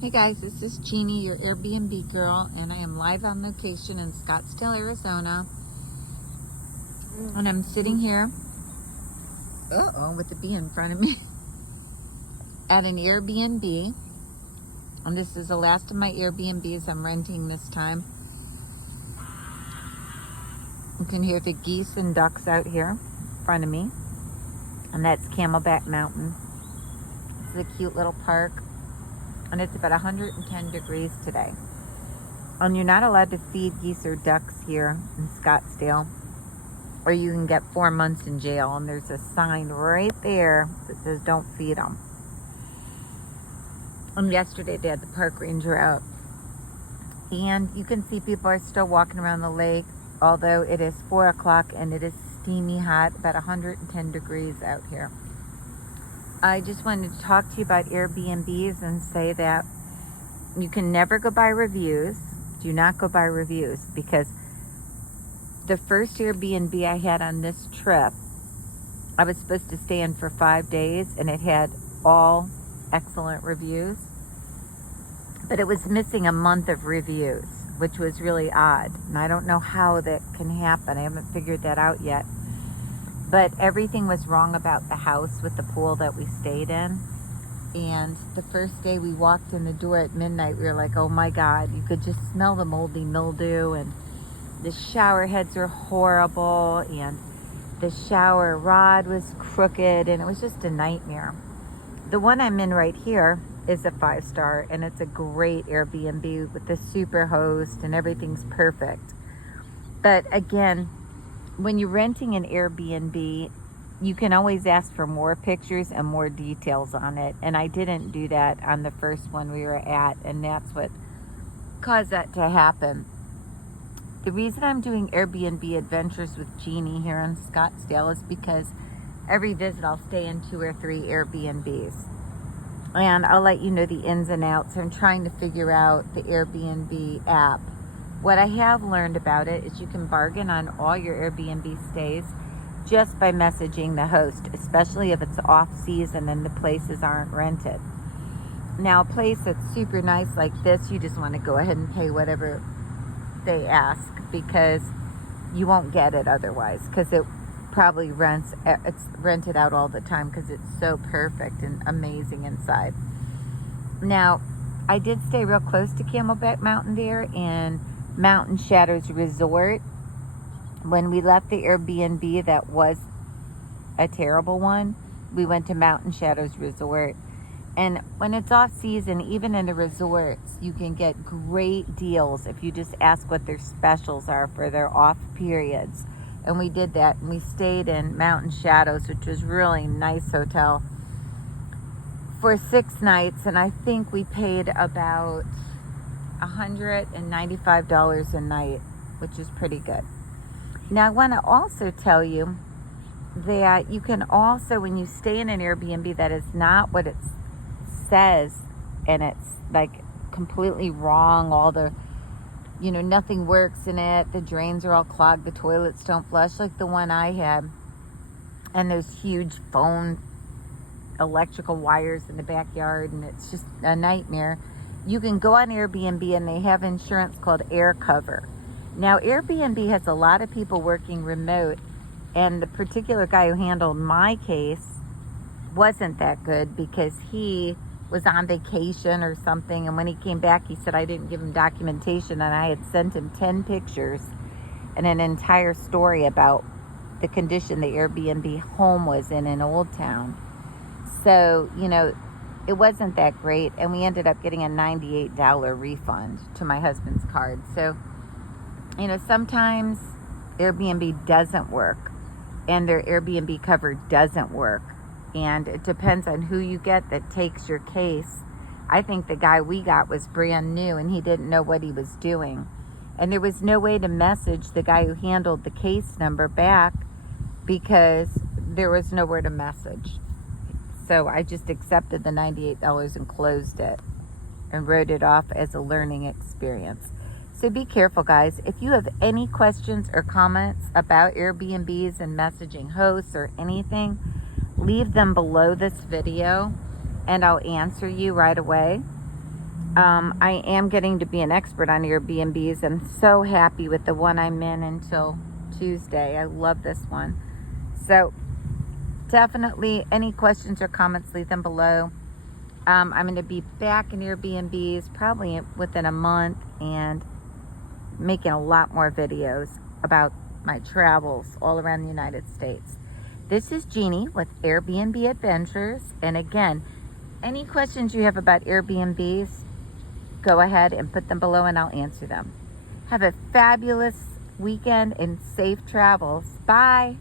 Hey guys, this is Jeannie, your Airbnb girl, and I am live on location in Scottsdale, Arizona. And I'm sitting here, with the bee in front of me, at an Airbnb. And this is the last of my Airbnbs I'm renting this time. You can hear the geese and ducks out here in front of me. And that's Camelback Mountain. This is a cute little park. And it's about 110 degrees today. And you're not allowed to feed geese or ducks here in Scottsdale, or you can get 4 months in jail. And there's a sign right there that says don't feed them. And yesterday they had the park ranger out, and you can see people are still walking around the lake, although it is 4 o'clock and it is steamy hot, about 110 degrees out here. I just wanted to talk to you about Airbnbs and say that you can never go by reviews. Do not go by reviews, because the first Airbnb I had on this trip, I was supposed to stay in for 5 days, and it had all excellent reviews, but it was missing a month of reviews, which was really odd. And I don't know how that can happen. I haven't figured that out yet. But everything was wrong about the house with the pool that we stayed in. And the first day we walked in the door at midnight, we were like, oh my God, you could just smell the moldy mildew, and the shower heads were horrible, and the shower rod was crooked, and it was just a nightmare. The one I'm in right here is a 5-star, and it's a great Airbnb with the super host, and everything's perfect. But again, when you're renting an Airbnb, you can always ask for more pictures and more details on it. And I didn't do that on the first one we were at, and that's what caused that to happen. The reason I'm doing Airbnb Adventures with Jeannie here in Scottsdale is because every visit I'll stay in 2 or 3 Airbnbs. And I'll let you know the ins and outs. I'm trying to figure out the Airbnb app. What I have learned about it is you can bargain on all your Airbnb stays just by messaging the host, especially if it's off season and the places aren't rented. Now, a place that's super nice like this, you just want to go ahead and pay whatever they ask, because you won't get it otherwise, because it's rented out all the time because it's so perfect and amazing inside. Now, I did stay real close to Camelback Mountain there in Mountain Shadows Resort. When we left the Airbnb that was a terrible one, we went to Mountain Shadows Resort. And when it's off season, even in the resorts, you can get great deals if you just ask what their specials are for their off periods. And we did that, and we stayed in Mountain Shadows, which was really nice hotel, for 6 nights. And I think we paid about $195 a night, which is pretty good. Now, I want to also tell you that you can also, when you stay in an Airbnb that is not what it says, and it's like completely wrong, all the, nothing works in it, the drains are all clogged, the toilets don't flush, like the one I had, and there's huge phone electrical wires in the backyard, and it's just a nightmare. You can go on Airbnb, and they have insurance called Air Cover. Now, Airbnb has a lot of people working remote, and the particular guy who handled my case wasn't that good, because he was on vacation or something, and when he came back, he said I didn't give him documentation, and I had sent him 10 pictures and an entire story about the condition the Airbnb home was in Old Town. So, it wasn't that great, and we ended up getting a $98 refund to my husband's card. So, sometimes Airbnb doesn't work, and their Airbnb cover doesn't work, and it depends on who you get that takes your case. I think the guy we got was brand new, and he didn't know what he was doing, and there was no way to message the guy who handled the case number back, because there was nowhere to message. So I just accepted the $98 and closed it and wrote it off as a learning experience. So be careful, guys. If you have any questions or comments about Airbnbs and messaging hosts or anything, leave them below this video, and I'll answer you right away. I am getting to be an expert on Airbnbs. I'm so happy with the one I'm in until Tuesday. I love this one. So definitely any questions or comments, leave them below. I'm going to be back in Airbnbs probably within a month and making a lot more videos about my travels all around the United States. This is Jeannie with Airbnb Adventures. And again, any questions you have about Airbnbs, go ahead and put them below and I'll answer them. Have a fabulous weekend and safe travels. Bye.